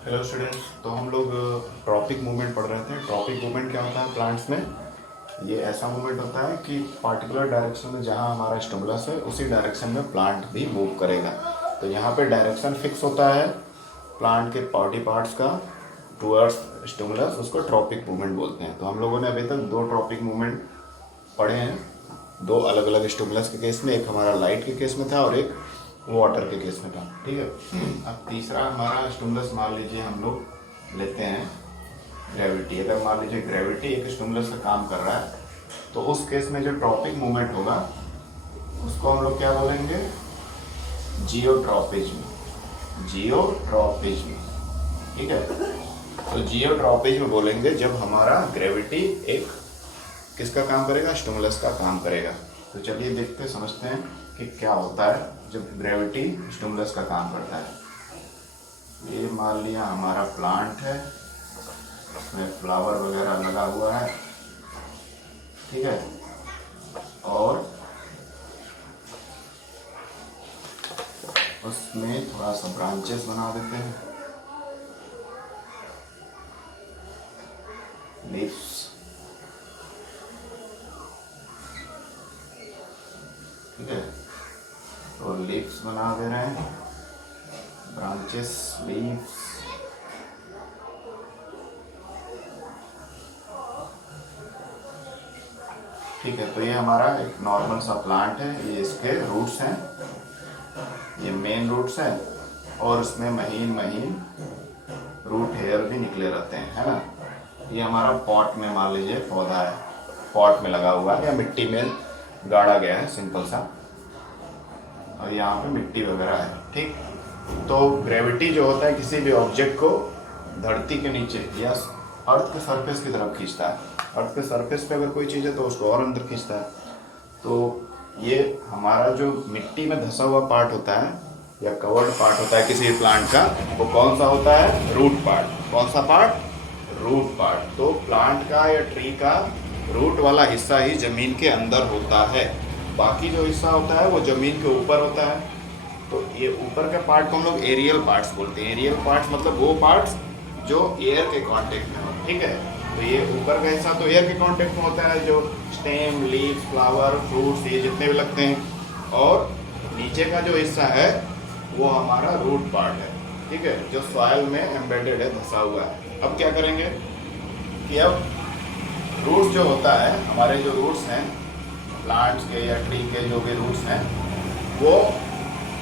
Hello students. तो हम लोग ट्रॉपिक मूवमेंट पढ़ रहे थे। ट्रॉपिक मूवमेंट क्या होता है प्लांट्स में? ये ऐसा मूवमेंट होता है कि पार्टिकुलर डायरेक्शन में जहाँ हमारा स्टिमुलस है उसी डायरेक्शन में प्लांट भी मूव करेगा। तो यहाँ पे डायरेक्शन फिक्स होता है प्लांट के बॉडी पार्ट्स का टूवर्ड्स स्टिमुलस, उसको ट्रॉपिक मूवमेंट बोलते हैं। तो हम लोगों ने अभी तक दो ट्रॉपिक मूवमेंट पढ़े हैं, दो अलग अलग स्टिमुलस के केस में। एक हमारा लाइट के केस में था और एक वाटर के केस में था। ठीक है। अब तीसरा हमारा स्टिमुलस मान लीजिए हम लोग लेते हैं ग्रेविटी। अगर मान लीजिए ग्रेविटी एक स्टिमुलस का काम कर रहा है तो उस केस में जो ट्रॉपिक मूवमेंट होगा उसको हम लोग क्या बोलेंगे? जियोट्रॉपिज्म। जियोट्रॉपिज्म। ठीक है। तो जियोट्रॉपिज्म बोलेंगे जब हमारा ग्रेविटी एक किसका काम करेगा? स्टिमुलस का काम करेगा। तो चलिए देखते समझते हैं कि क्या होता है जब ग्रेविटी स्टिमुलस का काम करता है। ये मान लिया हमारा प्लांट है, उसमें फ्लावर वगैरह लगा हुआ है। ठीक है। और उसमें थोड़ा सा ब्रांचेस बना देते हैं, लीव्स। ठीक है। तो लीव्स बना दे रहे हैं, ब्रांचेस, लीव्स। ठीक है। तो ये हमारा एक नॉर्मल सा प्लांट है, ये इसके रूट्स हैं, ये मेन रूट्स हैं और उसमें महीन महीन रूट हेयर भी निकले रहते हैं, है ना। ये हमारा पॉट में मान लीजिए पौधा है, पॉट में लगा हुआ है या मिट्टी में गाड़ा गया है सिंपल सा, और यहाँ पे मिट्टी वगैरह है। ठीक। तो ग्रेविटी जो होता है किसी भी ऑब्जेक्ट को धरती के नीचे या अर्थ के सरफेस की तरफ खींचता है। अर्थ के सरफेस पे अगर कोई चीज़ है तो उसको और अंदर खींचता है। तो ये हमारा जो मिट्टी में धंसा हुआ पार्ट होता है या कवर्ड पार्ट होता है किसी प्लांट का, वो कौन सा होता है? Root part. कौन सा पार्ट? Root part. तो प्लांट का या ट्री का रूट वाला हिस्सा ही जमीन के अंदर होता है, बाकी जो हिस्सा होता है वो जमीन के ऊपर होता है। तो ये ऊपर के पार्ट को हम लोग एरियल पार्ट्स बोलते हैं। एरियल पार्ट्स मतलब वो पार्ट्स जो एयर के कांटेक्ट में हो। ठीक है। तो ये ऊपर का हिस्सा तो एयर के कांटेक्ट में होता है, जो स्टेम, लीफ, फ्लावर, फ्रूट्स, ये जितने भी लगते हैं। और नीचे का जो हिस्सा है वो हमारा रूट पार्ट है। ठीक है। जो सॉइल में एम्बेडेड है, धंसा हुआ है। अब क्या करेंगे कि अब रूट्स जो होता है, हमारे जो रूट्स हैं प्लांट्स के या ट्री के, जो भी रूट्स हैं वो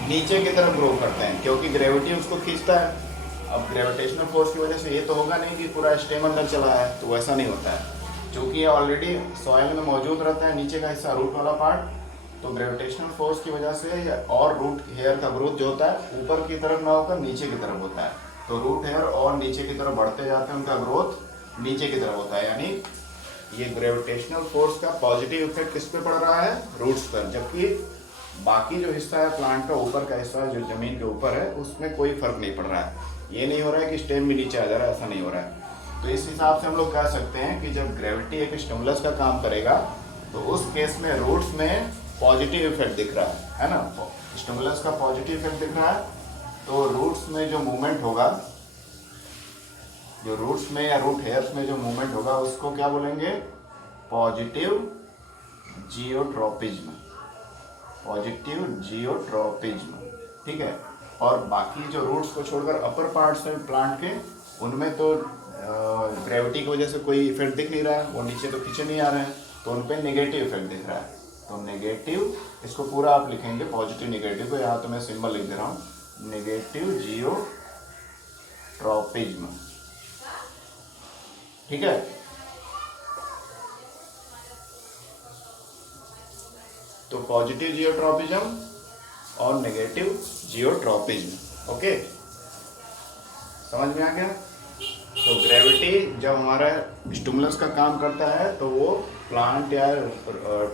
नीचे की तरफ ग्रो करते हैं क्योंकि ग्रेविटी उसको खींचता है। अब ग्रेविटेशनल फोर्स की वजह से ये तो होगा नहीं कि पूरा स्टेम अंदर चला है, तो वैसा नहीं होता है। क्योंकि ये ऑलरेडी सॉइल में मौजूद रहता है नीचे का हिस्सा, रूट वाला पार्ट। तो ग्रेविटेशनल फोर्स की वजह से और रूट हेयर का ग्रोथ जो होता है ऊपर की तरफ ना होकर नीचे की तरफ होता है। तो रूट हेयर और नीचे की तरफ बढ़ते जाते हैं, उनका ग्रोथ नीचे की तरफ होता है। यानी ये ग्रेविटेशनल फोर्स का पॉजिटिव इफेक्ट किस पे पड़ रहा है? रूट्स पर। जबकि बाकी जो हिस्सा है प्लांट का, ऊपर का हिस्सा जो जमीन के ऊपर है, उसमें कोई फर्क नहीं पड़ रहा है। ये नहीं हो रहा है कि स्टेम भी नीचे आ जा रहा है, ऐसा नहीं हो रहा है। तो इस हिसाब से हम लोग कह सकते हैं कि जब ग्रेविटी एक स्टिमुलस का काम करेगा तो उस केस में रूट्स में पॉजिटिव इफेक्ट दिख रहा है ना। स्टिमुलस का पॉजिटिव इफेक्ट दिख रहा है, तो रूट्स में जो मूवमेंट होगा, जो रूट्स में या रूट हेयर्स में जो मूवमेंट होगा उसको क्या बोलेंगे? Positive geotropism. Positive geotropism. ठीक है। और बाकी जो रूट्स को छोड़कर अपर पार्ट्स में प्लांट के, उनमें तो ग्रेविटी की वजह से कोई इफेक्ट दिख नहीं रहा है, वो नीचे तो खींचे नहीं आ रहे हैं, तो उन पर नेगेटिव इफेक्ट दिख रहा है। तो नेगेटिव, इसको पूरा आप लिखेंगे पॉजिटिव नेगेटिव को, यहाँ तो मैं सिंबल लिख दे रहा हूँ, नेगेटिव जियोट्रॉपिज्म। ठीक है। तो पॉजिटिव जियोट्रॉपिज्म और नेगेटिव जियोट्रॉपिज्म। ओके, समझ में आ गया? तो ग्रेविटी जब हमारा स्टिमुलस का काम करता है तो वो प्लांट या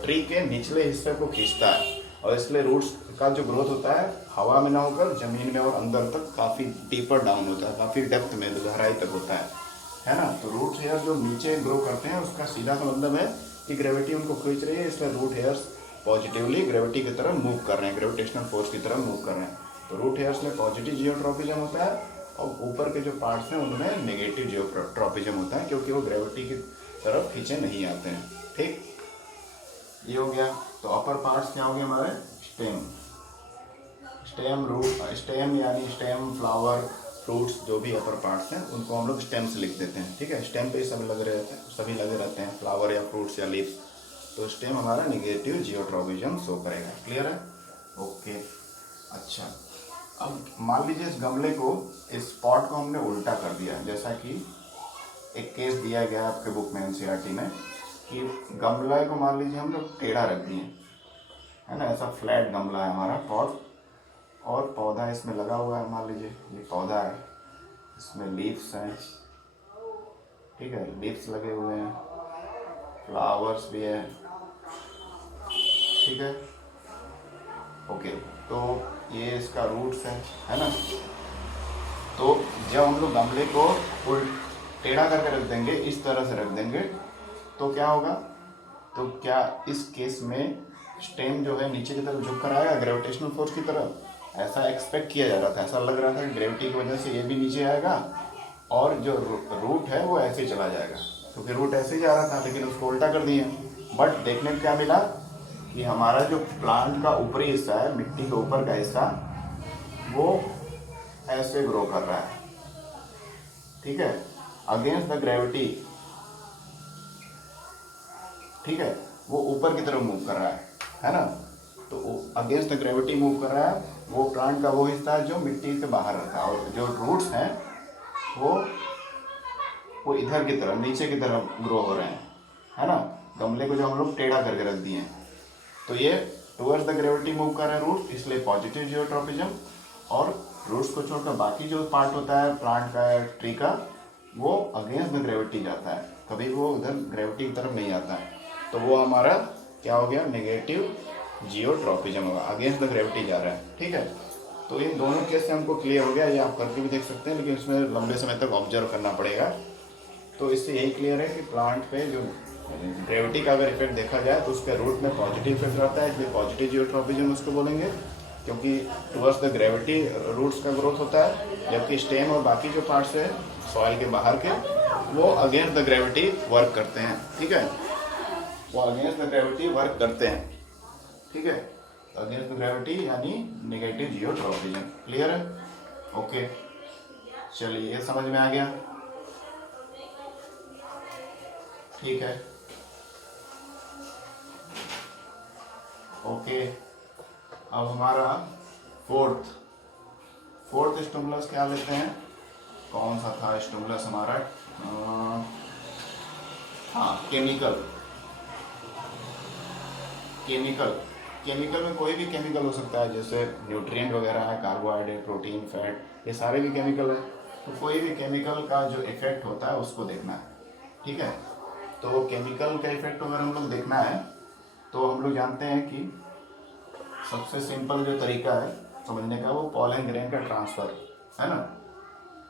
ट्री के निचले हिस्से को खींचता है, और इसलिए रूट्स का जो ग्रोथ होता है हवा में ना होकर जमीन में और अंदर तक काफ़ी डीपर डाउन होता है, काफ़ी डेप्थ में, गहराई तक होता है ना। तो रूट हेयर जो नीचे ग्रो करते हैं उसका सीधा सा मतलब है कि ग्रेविटी उनको खींच रही है, इसलिए रूट हेयर्स पॉजिटिवली ग्रेविटी की तरफ मूव कर रहे हैं, ग्रेविटेशनल फोर्स की तरफ मूव कर रहे हैं। तो रूट हेयर्स में पॉजिटिव जियोट्रॉपिज्म होता है और ऊपर के जो पार्ट्स हैं उनमें नेगेटिव जियोट्रॉपिज्म होता है, क्योंकि वो ग्रेविटी की तरफ खींचे नहीं आते हैं। ठीक, ये हो गया। तो अपर पार्ट्स क्या हो गए हमारे, स्टेम, स्टेम रूट, स्टेम यानी स्टेम, फ्लावर, फ्रूट्स, जो भी अपर पार्ट्स हैं उनको हम लोग स्टेम से लिख देते हैं। ठीक है, स्टेम पे सभी लगे रहते हैं, फ्लावर या फ्रूट्स या लीव्स। तो स्टेम हमारा निगेटिव जियोट्रॉपिज्म शो करेगा। क्लियर है? ओके। अच्छा, अब मान लीजिए इस गमले को, इस पॉट को हमने उल्टा कर दिया, जैसा कि एक केस दिया गया आपके बुक में एनसीईआरटी में, कि गमला को मान लीजिए हम लोग टेढ़ा रख दिए, है ना, ऐसा फ्लैट गमला है हमारा पॉट, और पौधा इसमें लगा हुआ है। मान लीजिए ये पौधा है, इसमें लीव्स हैं, ठीक है, लीव्स लगे हुए हैं, फ्लावर्स भी है, ठीक है, ओके। तो ये इसका रूट्स है ना। तो जब हम लोग गमले को टेढ़ा करके रख देंगे, इस तरह से रख देंगे, तो क्या होगा, तो क्या इस केस में स्टेम जो है नीचे की तरफ झुक कर आएगा ग्रेविटेशनल फोर्स की तरफ? ऐसा एक्सपेक्ट किया जा रहा था, ऐसा लग रहा था कि ग्रेविटी की वजह से ये भी नीचे आएगा और जो रूट है वो ऐसे ही चला जाएगा, क्योंकि रूट ऐसे ही जा रहा था, लेकिन उसको उल्टा कर दिया। बट देखने में क्या मिला कि हमारा जो प्लांट का ऊपरी हिस्सा है, मिट्टी के ऊपर का हिस्सा, वो ऐसे ग्रो कर रहा है, ठीक है, अगेंस्ट द ग्रेविटी, ठीक है, वो ऊपर की तरफ मूव कर रहा है ना। तो अगेंस्ट द ग्रेविटी मूव कर रहा है, वो प्लांट का वो हिस्सा है जो मिट्टी से बाहर रहता है, और जो रूट्स हैं वो इधर की तरफ, नीचे की तरफ ग्रो हो रहे हैं, है ना। गमले को जो हम लोग टेढ़ा करके रख दिए हैं, तो ये टुवर्ड्स द ग्रेविटी मूव कर रहे हैं रूट, इसलिए पॉजिटिव जियोट्रॉपिज्म। और रूट्स को छोड़कर बाकी जो पार्ट होता है प्लांट का, ट्री का, वो अगेंस्ट द ग्रेविटी जाता है, कभी वो उधर ग्रेविटी की तरफ नहीं आता है। तो वो हमारा क्या हो गया, नेगेटिव जियोट्रॉपिज्म होगा, अगेंस्ट द ग्रेविटी जा रहा है। ठीक है, तो इन दोनों केस से हमको क्लियर हो गया। ये आप करके भी देख सकते हैं, लेकिन इसमें लंबे समय तक ऑब्जर्व करना पड़ेगा। तो इससे यही क्लियर है कि प्लांट पे जो ग्रेविटी का अगर इफेक्ट देखा जाए तो उसके रूट में पॉजिटिव इफेक्ट रहता है, इसलिए पॉजिटिव जियोट्रॉपिज्म उसको बोलेंगे, क्योंकि टुवर्ड्स द ग्रेविटी रूट्स का ग्रोथ होता है, जबकि स्टेम और बाकी जो पार्ट्स है सॉइल के बाहर के, वो अगेंस्ट द ग्रेविटी वर्क करते हैं। ठीक है, वो अगेंस्ट द ग्रेविटी वर्क करते हैं। ठीक है, अगेंस्ट द ग्रेविटी यानी नेगेटिव जियोट्रॉपिज्म। क्लियर है? ओके, चलिए ये समझ में आ गया। ठीक है, ओके। अब हमारा फोर्थ स्टिमुलस क्या लेते हैं, कौन सा था स्टिमुलस हमारा, हाँ, केमिकल में कोई भी केमिकल हो सकता है, जैसे न्यूट्रिएंट वगैरह है, कार्बोहाइड्रेट, प्रोटीन, फैट, ये सारे भी केमिकल है। तो कोई भी केमिकल का जो इफेक्ट होता है उसको देखना है। ठीक है, तो केमिकल का इफेक्ट अगर हम लोग देखना है तो हम लोग जानते हैं कि सबसे सिंपल जो तरीका है समझने का, वो पॉलन ग्रेन का ट्रांसफर है ना।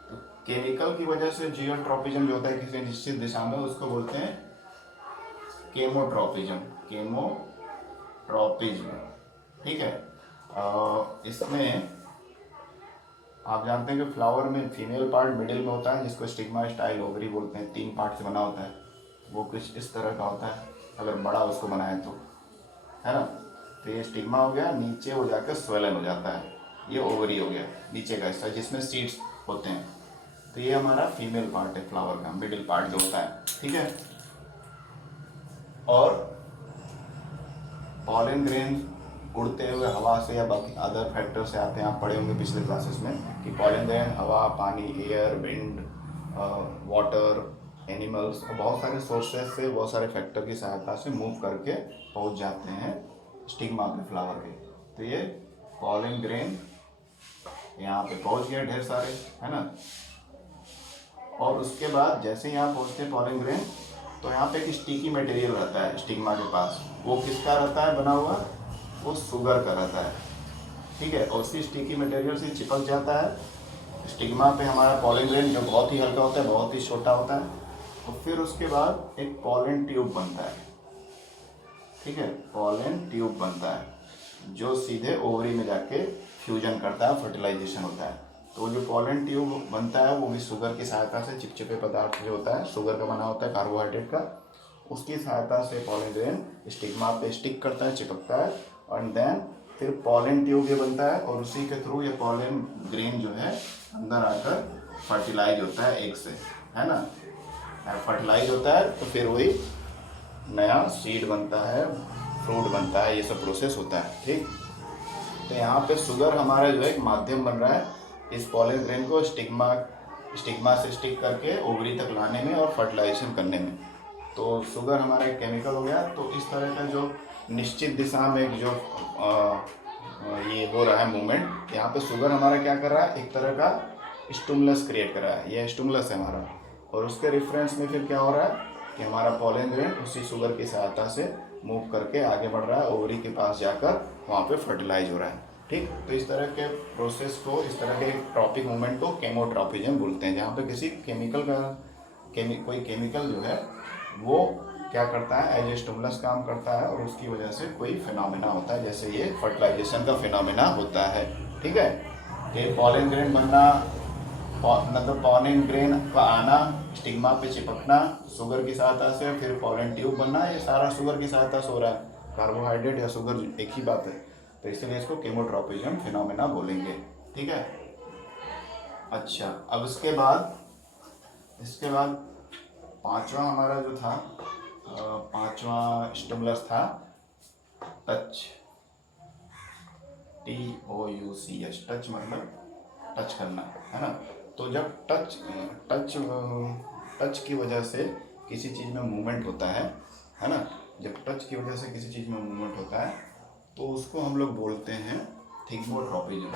तो केमिकल की वजह से जियोट्रॉपिज्म जो होता है किसी निश्चित दिशा में, उसको बोलते हैं केमोट्रॉपिज्म। ठीक है, इसमें आप जानते हैं कि फ्लावर में फीमेल पार्ट मिडिल में होता है, जिसको स्टिग्मा, स्टाइल, ओवरी बोलते हैं, 3 पार्ट से बना होता है। वो कुछ इस तरह का होता है, अगर बड़ा उसको बनाए तो, है ना। तो ये स्टिग्मा हो गया, नीचे हो जाकर स्वेलन हो जाता है, ये ओवरी हो गया, नीचे का हिस्सा जिसमें सीड्स होते हैं। तो ये हमारा फीमेल पार्ट है फ्लावर का, मिडिल पार्ट जो होता है। ठीक है, और पॉलन ग्रेन उड़ते हुए हवा से या बाकी अदर फैक्टर से आते हैं। आप पढ़े होंगे पिछले क्लासेस में कि पॉलन ग्रेन हवा, पानी, एयर, विंड, वाटर, एनिमल्स और बहुत सारे सोर्सेस से, बहुत सारे फैक्टर की सहायता से मूव करके पहुंच जाते हैं स्टिग्मा के, फ्लावर के। तो ये पॉलन ग्रेन यहाँ पे पहुंच गया ढेर सारे, है ना। और उसके बाद जैसे यहाँ पहुँचते हैं पॉलन ग्रेन, तो यहाँ पे एक स्टिकी मटेरियल रहता है स्टिग्मा के पास। वो किसका रहता है बना हुआ, वो शुगर का रहता है। ठीक है, और उसी स्टिकी मटेरियल से चिपक जाता है स्टिग्मा पे हमारा पॉलन ग्रेन, जो बहुत ही हल्का होता है, बहुत ही छोटा होता है। तो फिर उसके बाद एक पॉलन ट्यूब बनता है। ठीक है, पॉलन ट्यूब बनता है जो सीधे ओवरी में जाके फ्यूजन करता है, फर्टिलाइजेशन होता है। तो जो पॉलन ट्यूब बनता है वो भी शुगर की सहायता से, चिपचिपे पदार्थ जो होता है शुगर का बना होता है, कार्बोहाइड्रेट का, उसकी सहायता से पॉलन ग्रेन स्टिग्मा पे स्टिक करता है, चिपकता है, एंड देन फिर पॉलन ट्यूब ये बनता है और उसी के थ्रू ये पॉलन ग्रेन जो है अंदर आकर फर्टिलाइज होता है एग से, है ना। फर्टिलाइज होता है तो फिर वही नया सीड बनता है, फ्रूट बनता है, ये सब प्रोसेस होता है, ठीक। तो यहाँ पे शुगर हमारा जो है एक माध्यम बन रहा है इस पॉलन ग्रेन को स्टिग्मा से स्टिक करके ओवरी तक लाने में और फर्टिलाइजेशन करने में। तो शुगर हमारा एक केमिकल हो गया। तो इस तरह का जो निश्चित दिशा में एक जो ये हो रहा है मूवमेंट, यहाँ पे शुगर हमारा क्या कर रहा है, एक तरह का स्टिमुलस क्रिएट कर रहा है, ये स्टिमुलस है हमारा, और उसके रेफरेंस में फिर क्या हो रहा है कि हमारा पॉलन ग्रेन उसी शुगर की सहायता से मूव करके आगे बढ़ रहा है, ओवरी के पास जाकर वहाँ पे फर्टिलाइज हो रहा है, ठीक। तो इस तरह के प्रोसेस को, इस तरह के ट्रॉपिक मूवमेंट को केमोट्रॉपिज्म बोलते हैं, जहाँ पे किसी केमिकल का कोई केमिकल जो है वो क्या करता है, एज ए स्टिमुलस काम करता है और उसकी वजह से कोई फिनोमेना होता है, जैसे ये फर्टिलाइजेशन का फिनोमेना होता है, ठीक है। ये पॉलन ग्रेन बनना, मतलब पॉलन ग्रेन का आना, स्टिग्मा पे चिपकना शुगर की सहायता से, फिर पॉलन ट्यूब बनना, ये सारा शुगर की सहायता से हो रहा है। कार्बोहाइड्रेट या शुगर एक ही बात है, तो इसलिए इसको केमोट्रॉपिज्म फिनोमेना बोलेंगे, ठीक है। अच्छा, अब इसके बाद पांचवा हमारा जो था, पांचवा स्टिमुलस था टच, TOUCH, टच मतलब टच करना, है ना। तो जब टच की वजह से किसी चीज़ में मूवमेंट होता है ना, जब टच की वजह से किसी चीज़ में मूवमेंट होता है तो उसको हम लोग बोलते हैं थिग्मोट्रॉपिज्म,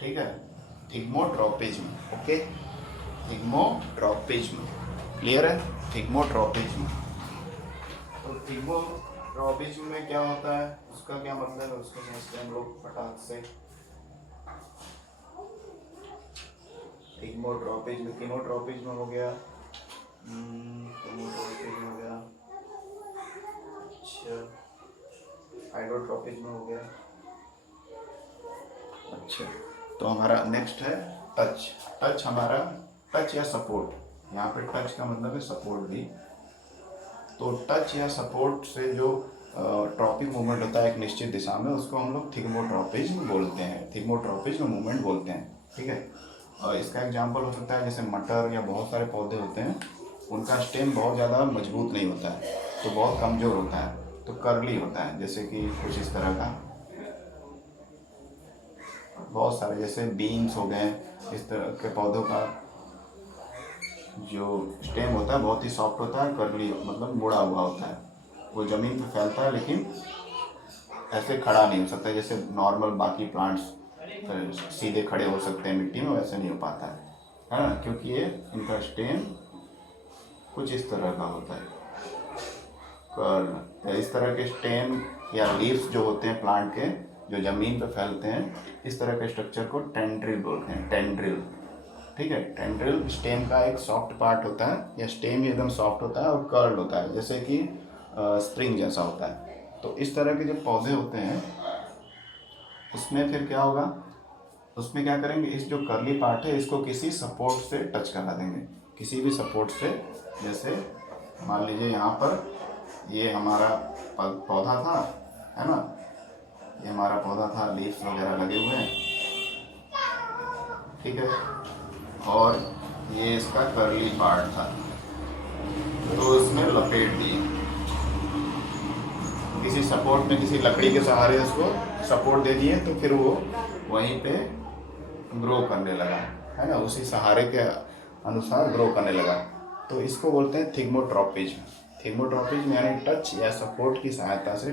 ठीक है, थिग्मोट्रॉपिज्म, ओके, थिग्मोट्रॉपिज्म, क्लियर है, थिग्मोट्रॉपिज्म। तो थिग्मोट्रॉपिज्म में क्या होता है, उसका क्या मतलब है, उसको समझते हैं हम लोग फटाक से। थिग्मोट्रॉपिज्म, कीमोट्रॉपिज्म हो गया, कीमोट्रॉपिज्म हो गया, अच्छा, हाइड्रोट्रॉपिज्म हो गया। अच्छा, तो हमारा नेक्स्ट है टच हमारा, टच या सपोर्ट, यहाँ पे टच का मतलब है सपोर्ट भी। तो टच या सपोर्ट से जो ट्रॉपिक मूवमेंट होता है एक निश्चित दिशा में, उसको हम लोग थिग्मोट्रॉपिज्म बोलते हैं, थिग्मोट्रॉपिज्म मूवमेंट बोलते हैं, ठीक है। और इसका एग्जांपल हो सकता है जैसे मटर या बहुत सारे पौधे होते हैं, उनका स्टेम बहुत ज़्यादा मजबूत नहीं होता है, तो बहुत कमज़ोर होता है, तो कर्ली होता है, जैसे कि कुछ इस तरह का, बहुत सारे जैसे बीन्स हो गए, इस तरह के पौधों का जो स्टेम होता है बहुत ही सॉफ्ट होता है, कर्ली मतलब मुड़ा हुआ होता है, वो ज़मीन पे फैलता है लेकिन ऐसे खड़ा नहीं हो सकता जैसे नॉर्मल बाकी प्लांट्स सीधे खड़े हो सकते हैं मिट्टी में, वैसे नहीं हो पाता है ना, क्योंकि ये इनका स्टेम कुछ इस तरह का होता है, कर्ल। इस तरह के स्टेम या लीव्स जो होते हैं प्लांट के, जो ज़मीन पे फैलते हैं, इस तरह के स्ट्रक्चर को टेंड्रिल बोलते हैं, टेंड्रिल, ठीक है। टेंड्रिल स्टेम का एक सॉफ्ट पार्ट होता है, या स्टेम एकदम सॉफ्ट होता है और कर्ल्ड होता है, जैसे कि स्प्रिंग जैसा होता है। तो इस तरह के जो पौधे होते हैं उसमें फिर क्या होगा, उसमें क्या करेंगे, इस जो कर्ली पार्ट है इसको किसी सपोर्ट से टच करा देंगे, किसी भी सपोर्ट से। जैसे मान लीजिए यहाँ पर ये हमारा पौधा था, है ना, ये हमारा पौधा था, लीव्स वगैरह लगे हुए हैं, ठीक है, और ये इसका कर्ली पार्ट था, तो इसमें लपेट दिए किसी सपोर्ट में, किसी लकड़ी के सहारे उसको सपोर्ट दे दिए, तो फिर वो वहीं पे ग्रो करने लगा, है ना, उसी सहारे के अनुसार ग्रो करने लगा। तो इसको बोलते हैं थिग्मोट्रॉपिज्म। थिग्मोट्रॉपिज्म यानी टच या सपोर्ट की सहायता से,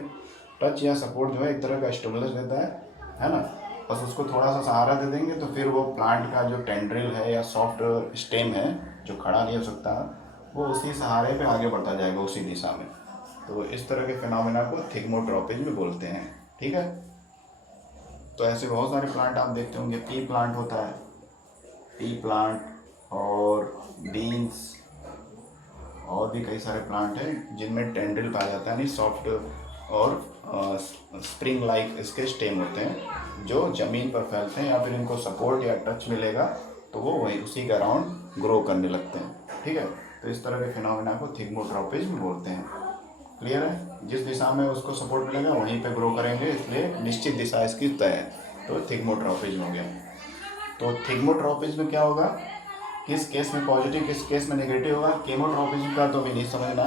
टच या सपोर्ट जो है एक तरह का स्टिमुलस देता है ना, बस उसको थोड़ा सा सहारा दे देंगे तो फिर वो प्लांट का जो टेंड्रिल है या सॉफ्ट स्टेम है जो खड़ा नहीं हो सकता, वो उसी सहारे पे आगे बढ़ता जाएगा उसी दिशा में। तो इस तरह के फिनोमेना को थिग्मोट्रॉपिज्म बोलते हैं, ठीक है। तो ऐसे बहुत सारे प्लांट आप देखते होंगे, पी प्लांट होता है, पी प्लांट, और बीन्स, और भी कई सारे प्लांट हैं जिनमें टेंड्रिल पाया जाता है, यानी सॉफ्ट और स्प्रिंग लाइक इसके स्टेम होते हैं जो ज़मीन पर फैलते हैं, या फिर इनको सपोर्ट या टच मिलेगा तो वो वही उसी के अराउंड ग्रो करने लगते हैं। ठीक है, तो इस तरह के फिनोमिना को थिग्मोट्रोपिज्म बोलते हैं। क्लियर है? जिस दिशा में उसको सपोर्ट मिलेगा वहीं पे ग्रो करेंगे, इसलिए निश्चित दिशा इसकी तय है, तो थिग्मोट्रोपिज्म हो गया। तो थिग्मोट्रोपिज्म क्या होगा, किस केस में पॉजिटिव किस केस में नेगेटिव होगा। केमोट्रोपिज्म का तो भी नहीं समझना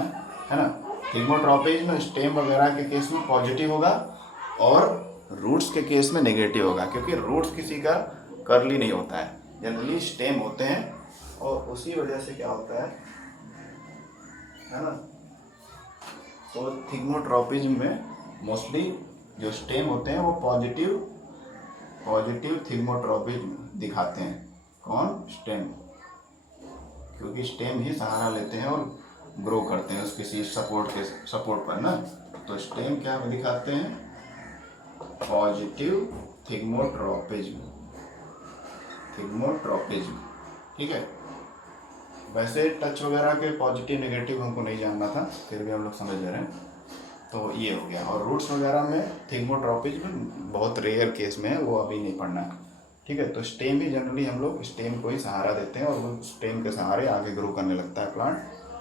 है ना। थिग्मोट्रोपिज्म स्टेम वगैरह के केस में पॉजिटिव होगा और रूट्स के केस में नेगेटिव होगा, क्योंकि रूट्स किसी का कर्ली नहीं होता है, जनरली स्टेम होते हैं, और उसी वजह से क्या होता है ना। तो थिग्मोट्रोपिज्म में मोस्टली जो स्टेम होते हैं वो पॉजिटिव थिग्मोट्रोपिज्म दिखाते हैं। कौन? स्टेम, क्योंकि स्टेम ही सहारा लेते हैं और ग्रो करते हैं उस किसी सपोर्ट पर ना। तो स्टेम क्या दिखाते हैं? Positive thigmotropism. ठीक है। वैसे टच वगैरह के पॉजिटिव नेगेटिव हमको नहीं जानना था, फिर भी हम लोग समझ रहे हैं। तो ये हो गया। और रूट्स वगैरह में थिग्मोट्रोपिज्म बहुत रेयर केस में है, वो अभी नहीं पढ़ना है। ठीक है, तो स्टेम ही जनरली हम लोग स्टेम को ही सहारा देते हैं और वो स्टेम के सहारे आगे ग्रो करने लगता है प्लांट,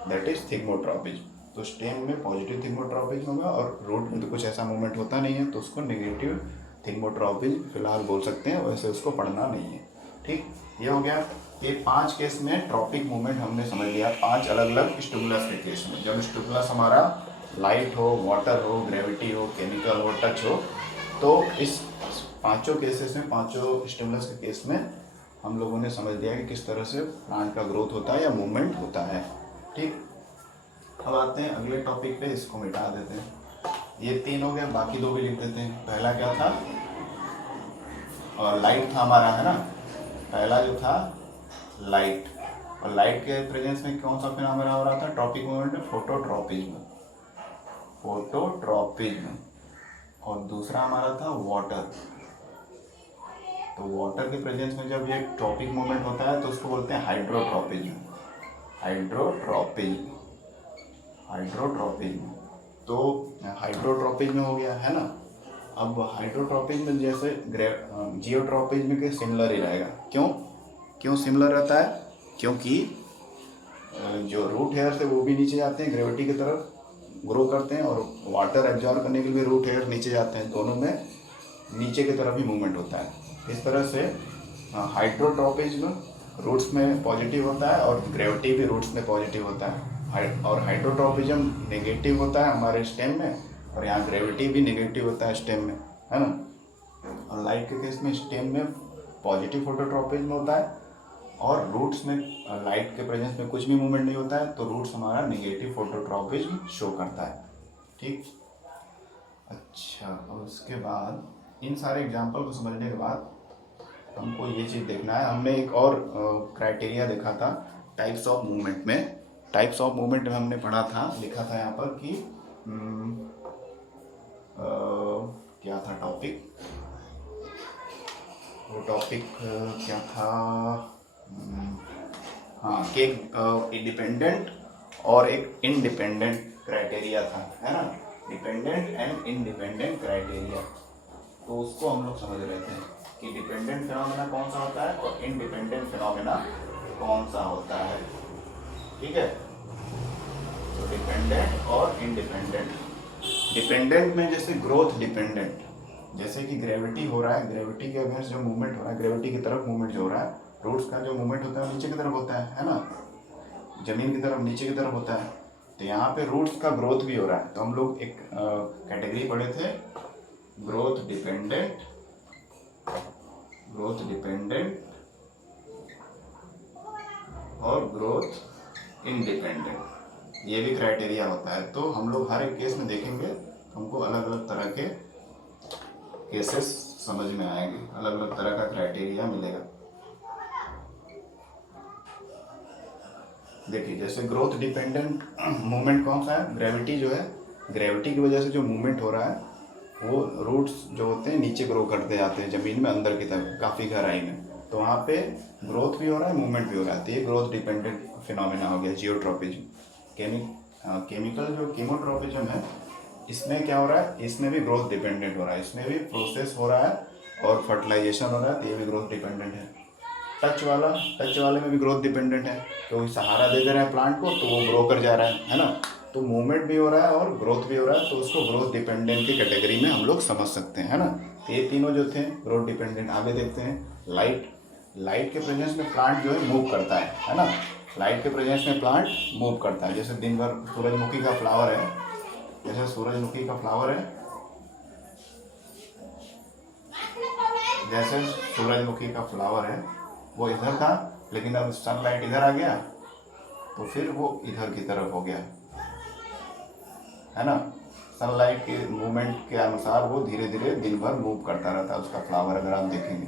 दैट इज थिग्मोट्रोपिज्म। तो स्टेम में पॉजिटिव थिग्मोट्रोपिज्म होगा और रूट में तो कुछ ऐसा मूवमेंट होता नहीं है, तो उसको नेगेटिव थिग्मोट्रोपिज्म फिलहाल बोल सकते हैं, वैसे उसको पढ़ना नहीं है। ठीक, ये हो गया। ये 5 केस में ट्रॉपिक मूवमेंट हमने समझ लिया, 5 अलग अलग स्टिमुलस के केस में। जब स्टिमुलस हमारा लाइट हो, वाटर हो, ग्रेविटी हो, केमिकल हो, टच हो, तो इस 5 केसेस में 5 स्टिमुलस के केस में हम लोगों ने समझ लिया कि किस तरह से प्लांट का ग्रोथ होता है या मूवमेंट होता है। ठीक, अब आते हैं अगले टॉपिक पे, इसको मिटा देते हैं। ये 3 हो गए, बाकी 2 भी लिख देते हैं। पहला क्या था? और लाइट था हमारा, है ना। पहला जो था लाइट, और लाइट के प्रेजेंस में कौन सा फिनोमेना हो रहा था? ट्रॉपिक मूवमेंट में फोटोट्रॉपिज्म। और दूसरा हमारा था वाटर। तो वाटर के प्रेजेंस में जब ये ट्रॉपिक मूवमेंट होता है तो उसको बोलते हैं हाइड्रोट्रॉपिज्म। तो हाइड्रोट्रॉपिज्म हो गया, है ना। अब हाइड्रोट्रॉपिज्म जैसे जियोट्रॉपिज्म के सिमिलर ही रहेगा। क्यों सिमिलर रहता है? क्योंकि जो रूट हेयर है वो भी नीचे जाते हैं, ग्रेविटी की तरफ ग्रो करते हैं, और वाटर एब्जॉर्ब करने के लिए रूट हेयर नीचे जाते हैं, दोनों में नीचे की तरफ ही मूवमेंट होता है। इस तरह से हाइड्रोट्रॉपिज्म रूट्स में पॉजिटिव होता है और ग्रेविटी भी रूट्स में पॉजिटिव होता है, और हाइड्रोट्रॉपिज्म नेगेटिव होता है हमारे स्टेम में, और यहाँ ग्रेविटी भी नेगेटिव होता है स्टेम में, है ना। और लाइट के केस में स्टेम में पॉजिटिव फोटोट्रॉपिज्म होता है, और रूट्स में लाइट के प्रेजेंस में कुछ भी मूवमेंट नहीं होता है, तो रूट्स हमारा नेगेटिव फोटोट्रॉपिज्म शो करता है। ठीक, अच्छा। और उसके बाद इन सारे एग्जाम्पल को समझने के बाद हमको ये चीज़ देखना है। हमने एक और क्राइटेरिया देखा था टाइप्स ऑफ मूवमेंट में। टाइप्स ऑफ मूवमेंट में हमने पढ़ा था, लिखा था यहाँ पर कि क्या था टॉपिक? वो टॉपिक क्या था? हाँ, कि एक डिपेंडेंट और एक इंडिपेंडेंट क्राइटेरिया था, है ना। डिपेंडेंट एंड इंडिपेंडेंट क्राइटेरिया, तो उसको हम लोग समझ रहे थे कि डिपेंडेंट फिनोमेना कौन सा होता है और इंडिपेंडेंट फिनोमेना कौन सा होता है। ठीक है, तो डिपेंडेंट और इंडिपेंडेंट। डिपेंडेंट में जैसे ग्रोथ डिपेंडेंट, जैसे कि ग्रेविटी हो रहा है, ग्रेविटी के अगेंस्ट जो मूवमेंट हो रहा है, ग्रेविटी की तरफ मूवमेंट जो हो रहा है, रूट्स का जो मूवमेंट होता है नीचे की तरफ होता है ना, जमीन की तरफ नीचे की तरफ होता है। तो यहाँ पे रूट्स का ग्रोथ भी हो रहा है। तो हम लोग एक कैटेगरी पढ़े थे, ग्रोथ डिपेंडेंट और ग्रोथ इंडिपेंडेंट। ये भी क्राइटेरिया होता है। तो हम लोग हर एक केस में देखेंगे, हमको अलग अलग तरह के केसेस समझ में आएंगे, अलग अलग तरह का क्राइटेरिया मिलेगा। देखिए, जैसे ग्रोथ डिपेंडेंट मूवमेंट कौन सा है? ग्रेविटी जो है, ग्रेविटी की वजह से जो मूवमेंट हो रहा है वो रूट्स जो होते हैं नीचे ग्रो करते जाते हैं ज़मीन में अंदर की तरफ काफ़ी गहराई में, तो वहाँ पे ग्रोथ भी हो रहा है, मूवमेंट भी हो रहा है। तो ये ग्रोथ डिपेंडेंट फिनोमेना हो गया जियोट्रोपिज्म। केमिकल जो केमोट्रोपिज्म है, इसमें क्या हो रहा है, इसमें भी ग्रोथ डिपेंडेंट हो रहा है, इसमें भी प्रोसेस हो रहा है और फर्टिलाइजेशन हो रहा है, तो ये भी ग्रोथ डिपेंडेंट है। टच वाले में भी ग्रोथ डिपेंडेंट है, तो सहारा दे दे रहे हैं प्लांट को तो वो ग्रो कर जा रहा है ना। तो मूवमेंट भी हो रहा है और ग्रोथ भी हो रहा है, तो उसको ग्रोथ डिपेंडेंट की कैटेगरी में हम लोग समझ सकते हैं, है ना। तो ये तीनों जो थे ग्रोथ डिपेंडेंट। आगे देखते हैं लाइट के प्रेजेंस में प्लांट जो है मूव करता है ना। लाइट के प्रेजेंस में प्लांट मूव करता है। जैसे दिन भर सूरजमुखी का फ्लावर है, जैसे सूरजमुखी का फ्लावर है, जैसे सूरजमुखी का फ्लावर है, वो इधर था, लेकिन अब सनलाइट इधर आ गया तो फिर वो इधर की तरफ हो गया, है ना। सनलाइट के मूवमेंट के अनुसार वो धीरे धीरे दिन भर मूव करता रहता है उसका फ्लावर, अगर आप देखेंगे,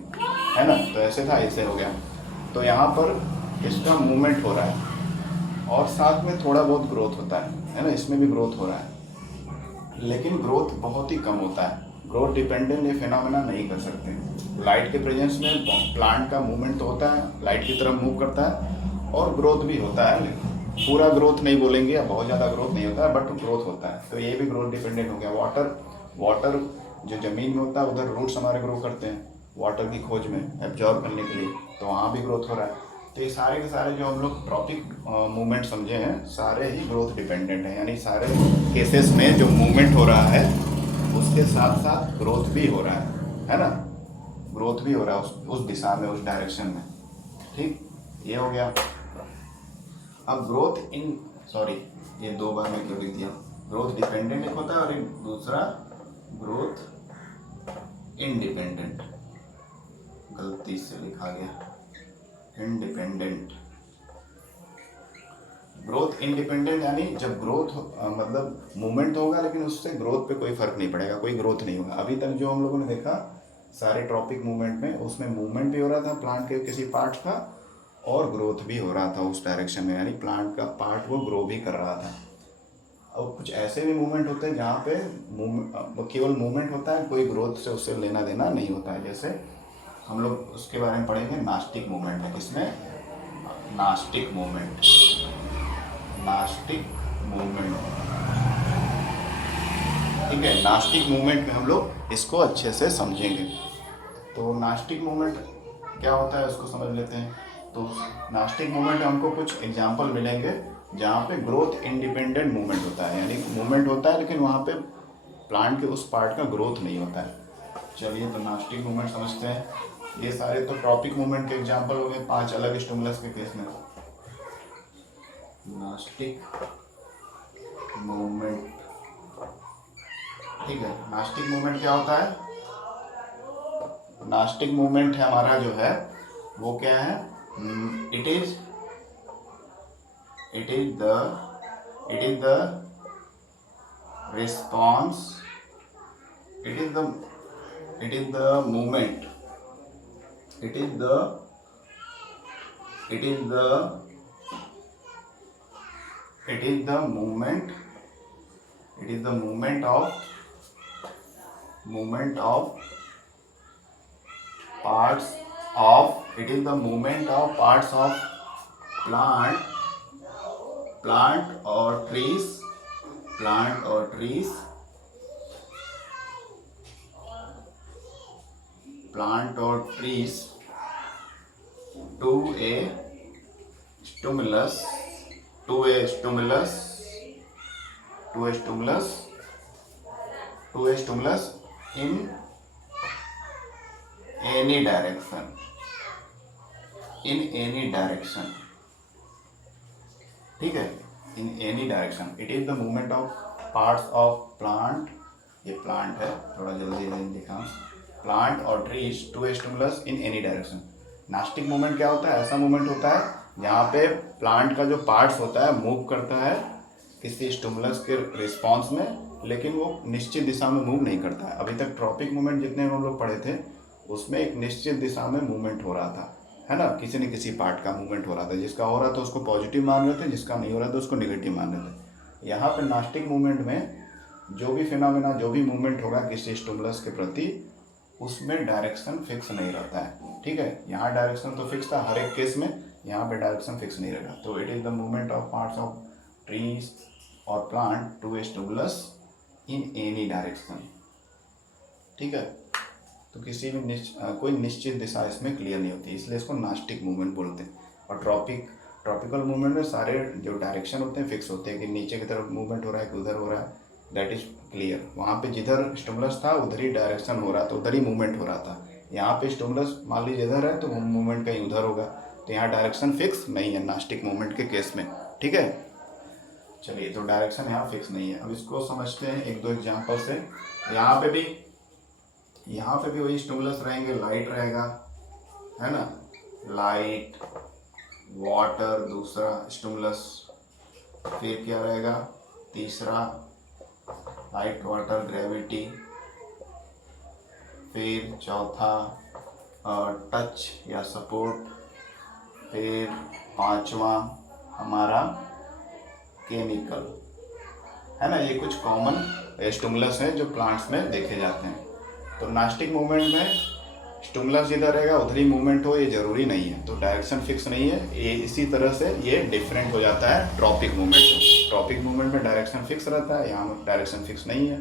है ना। तो ऐसे था, ऐसे हो गया। तो यहाँ पर इसका मूवमेंट हो रहा है और साथ में थोड़ा बहुत ग्रोथ होता है ना। इसमें भी ग्रोथ हो रहा है, लेकिन ग्रोथ बहुत ही कम होता है। ग्रोथ डिपेंडेंट ये फिनोमेना नहीं कर सकते। लाइट के प्रेजेंस में प्लांट का मूवमेंट तो होता है, लाइट की तरफ मूव करता है और ग्रोथ भी होता है, लेकिन पूरा ग्रोथ नहीं बोलेंगे या बहुत ज़्यादा ग्रोथ नहीं होता है, बट ग्रोथ होता है। तो ये भी ग्रोथ डिपेंडेंट हो गया। वाटर जो ज़मीन में होता है उधर रूट्स हमारे ग्रो करते हैं वाटर की खोज में, एब्जॉर्ब करने के लिए, तो वहाँ भी ग्रोथ हो रहा है। तो ये सारे के सारे जो हम लोग ट्रॉपिक मूवमेंट समझे हैं, सारे ही ग्रोथ डिपेंडेंट हैं। यानी सारे केसेस में जो मूवमेंट हो रहा है उसके साथ साथ ग्रोथ भी हो रहा है ना। ग्रोथ भी हो रहा है उस दिशा में, उस डायरेक्शन में। ठीक, ये हो गया। अब ये दो बार में क्यों लिख दिया। ग्रोथ डिपेंडेंट एक होता है और एक दूसरा ग्रोथ इंडिपेंडेंट, गलती से लिखा गया इंडिपेंडेंट। ग्रोथ इंडिपेंडेंट यानी जब ग्रोथ मतलब मूवमेंट होगा, लेकिन उससे ग्रोथ पे कोई फर्क नहीं पड़ेगा, कोई ग्रोथ नहीं होगा। अभी तक जो हम लोगों ने देखा सारे ट्रॉपिक मूवमेंट में, उसमें मूवमेंट भी हो रहा था प्लांट के किसी पार्ट का और ग्रोथ भी हो रहा था उस डायरेक्शन में, यानी प्लांट का पार्ट वो ग्रो भी कर रहा था। और कुछ ऐसे भी मूवमेंट होते हैं जहाँ पे केवल मूवमेंट होता है, कोई ग्रोथ से उससे लेना देना नहीं होता है। जैसे हम लोग उसके बारे में पढ़ेंगे, नास्टिक मूवमेंट है। किसमें? Nastic movement. नास्टिक मूवमेंट, ठीक है। नास्टिक मूवमेंट में हम लोग इसको अच्छे से समझेंगे। तो नास्टिक मूवमेंट क्या होता है उसको समझ लेते हैं। तो नास्टिक मूवमेंट में हमको कुछ एग्जाम्पल मिलेंगे जहाँ पे ग्रोथ इंडिपेंडेंट मूवमेंट होता है, यानी मूवमेंट होता है लेकिन वहाँ पे प्लांट के उस पार्ट का ग्रोथ नहीं होता है। चलिए, तो नास्टिक मूवमेंट समझते हैं। ये सारे तो ट्रॉपिक मूवमेंट के एग्जाम्पल हो गए 5 अलग स्टिमुलस के केस में। नास्टिक मूवमेंट, ठीक है। नास्टिक मूवमेंट क्या होता है? नास्टिक मूवमेंट है हमारा जो है वो क्या है? It is the response, it is the movement, it is the movement of parts of plant or trees to a stimulus in any direction, ठीक है। in any direction, it is the movement of parts of plant, ये plant है, थोड़ा जल्दी दिखा, plant और trees to a stimulus in any direction. Nastic movement क्या होता है? ऐसा मूवमेंट होता है जहाँ पे प्लांट का जो पार्ट्स होता है मूव करता है किसी स्टिमुलस के रिस्पॉन्स में, लेकिन वो निश्चित दिशा में मूव नहीं करता है। अभी तक ट्रॉपिक मूवमेंट जितने हम लोग पढ़े थे उसमें एक निश्चित दिशा में मूवमेंट हो रहा था, है ना। किसी न किसी पार्ट का मूवमेंट हो रहा था, जिसका हो रहा था उसको पॉजिटिव मान रहे थे, जिसका नहीं हो रहा था उसको निगेटिव मान रहे थे। यहाँ पे नास्टिक मूवमेंट में जो भी फिनोमेना, जो भी मूवमेंट होगा किसी स्टिमुलस के प्रति, उसमें डायरेक्शन फिक्स नहीं रहता है, ठीक है। यहाँ डायरेक्शन तो फिक्स था हर एक केस में, यहाँ पे डायरेक्शन फिक्स नहीं रहेगा। तो it is the movement of parts of trees और plant to a stimulus in any direction. ठीक है, तो किसी भी कोई निश्चित दिशा इसमें क्लियर नहीं होती, इसलिए इसको नास्टिक मूवमेंट बोलते हैं। और ट्रॉपिकल मूवमेंट में सारे जो डायरेक्शन होते हैं फिक्स होते हैं कि नीचे की तरफ मूवमेंट हो रहा है कि उधर हो रहा है, दैट इज क्लियर। वहाँ पे जिधर स्टिमुलस था उधर ही डायरेक्शन हो रहा था, उधर ही मूवमेंट हो रहा था। यहाँ पे स्टिमुलस मान लीजिए इधर है तो मूवमेंट कहीं उधर होगा, तो यहाँ डायरेक्शन फिक्स नहीं है नास्टिक मूवमेंट के केस में। ठीक है, चलिए, तो डायरेक्शन यहाँ फिक्स नहीं है। अब इसको समझते हैं एक दो एग्जाम्पल से। यहाँ पे भी वही स्टिमुलस रहेंगे, लाइट रहेगा, है ना, लाइट, वाटर दूसरा स्टिमुलस, फिर क्या रहेगा तीसरा, लाइट वाटर ग्रेविटी, फिर चौथा टच या सपोर्ट, फिर पांचवा हमारा केमिकल, है ना। ये कुछ कॉमन स्टिमुलस हैं जो प्लांट्स में देखे जाते हैं। तो नास्टिक मूवमेंट में स्टिमुलस जिधर रहेगा उधर ही मूवमेंट हो, ये जरूरी नहीं है, तो डायरेक्शन फिक्स नहीं है। ये इसी तरह से ये डिफरेंट हो जाता है ट्रॉपिक मूवमेंट से। ट्रॉपिक मूवमेंट में डायरेक्शन फिक्स रहता है, यहाँ डायरेक्शन फिक्स नहीं है।